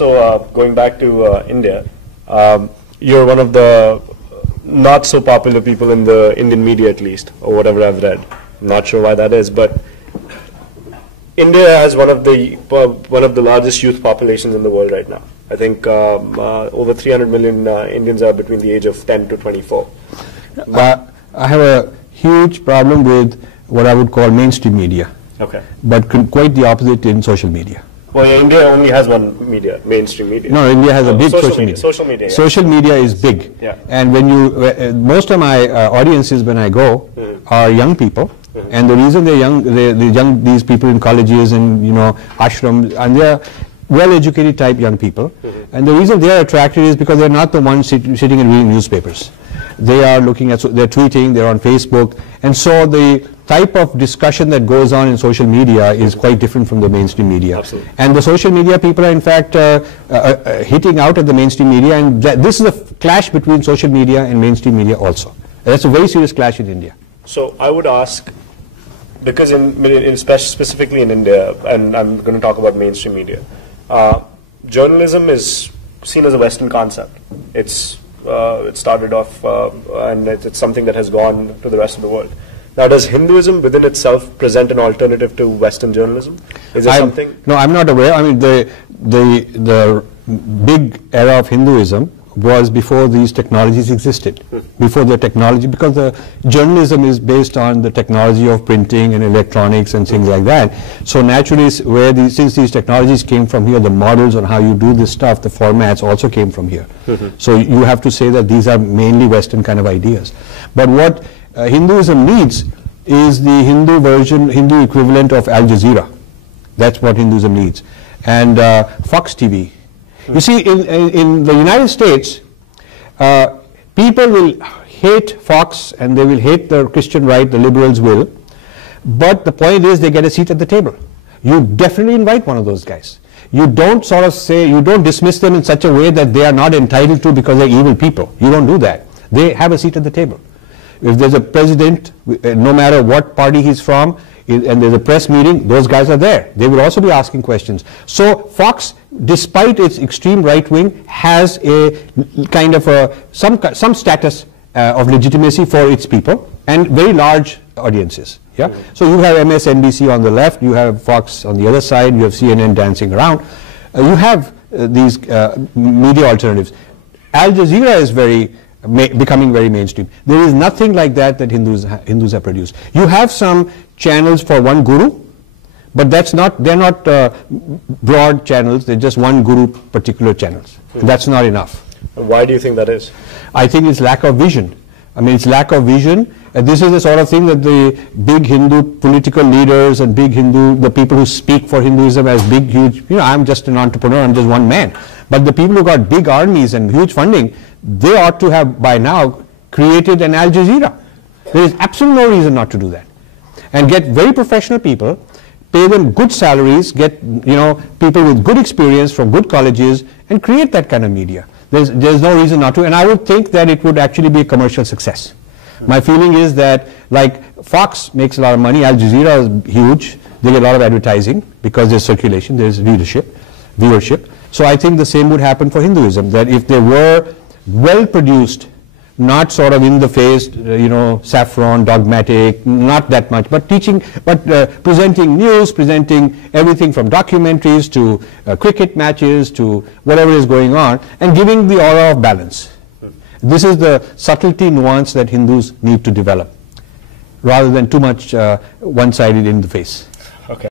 also going back to India. You're one of the not so popular people in the Indian media, at least, or whatever I've read. I'm not sure why that is, but India has one of the largest youth populations in the world right now. I think over 300 million Indians are between the age of 10 to 24. I have a huge problem with what I would call mainstream media. Okay. But quite the opposite in social media. Well, yeah, India only has one media, mainstream media. No, India has a big social media. Social media. Yeah. Social media is big. Yeah. And when you, most of my audiences when I go are young people. And the reason they're young, these people in colleges and ashrams, and they're well-educated type young people. And the reason they are attracted is because they're not the ones sitting and reading newspapers. They are looking at, they're tweeting, they're on Facebook, and so the type of discussion that goes on in social media is quite different from the mainstream media. Absolutely. And the social media people are in fact hitting out at the mainstream media, and this is a clash between social media and mainstream media also. That's a very serious clash in India. So I would ask, because specifically in India, and I'm going to talk about mainstream media, journalism is seen as a Western concept. It started off, and it's something that has gone to the rest of the world. Now, does Hinduism within itself present an alternative to Western journalism? Is there something? No, I'm not aware. I mean, the big era of Hinduism was before these technologies existed, before the technology, because the journalism is based on the technology of printing and electronics and things like that. So naturally, since these technologies came from here, the models on how you do this stuff, the formats also came from here. So you have to say that these are mainly Western kind of ideas. But what Hinduism needs is the Hindu version, Hindu equivalent of Al Jazeera. That's what Hinduism needs. And Fox TV. You see, in the United States, people will hate Fox and they will hate the Christian right, the liberals will, but the point is they get a seat at the table. You definitely invite one of those guys. You don't sort of say, you don't dismiss them in such a way that they are not entitled to because they're evil people. You don't do that. They have a seat at the table. If there's a president, no matter what party he's from, and there's a press meeting, those guys are there. They will also be asking questions. So Fox, despite its extreme right wing, has a kind of some status of legitimacy for its people and very large audiences. Yeah. So you have MSNBC on the left, you have Fox on the other side, you have CNN dancing around. You have these media alternatives. Al Jazeera is becoming very mainstream. There is nothing like that Hindus have produced. You have some channels for one guru, but they're not broad channels. They're just one guru particular channels. That's not enough. Why do you think that is? I think it's lack of vision. I mean, it's lack of vision. This is the sort of thing that the big Hindu political leaders and the people who speak for Hinduism as big, huge, I'm just an entrepreneur, I'm just one man. But the people who got big armies and huge funding, they ought to have by now created an Al Jazeera. There is absolutely no reason not to do that. And get very professional people, pay them good salaries, get people with good experience from good colleges, and create that kind of media. There's no reason not to, and I would think that it would actually be a commercial success. My feeling is that, like, Fox makes a lot of money, Al Jazeera is huge, they get a lot of advertising because there's circulation, there's viewership. So I think the same would happen for Hinduism, that if they were well produced, not sort of in the face, saffron, dogmatic, not that much, but presenting news, presenting everything from documentaries to cricket matches to whatever is going on, and giving the aura of balance. This is the subtlety, nuance that Hindus need to develop, rather than too much one-sided in the face.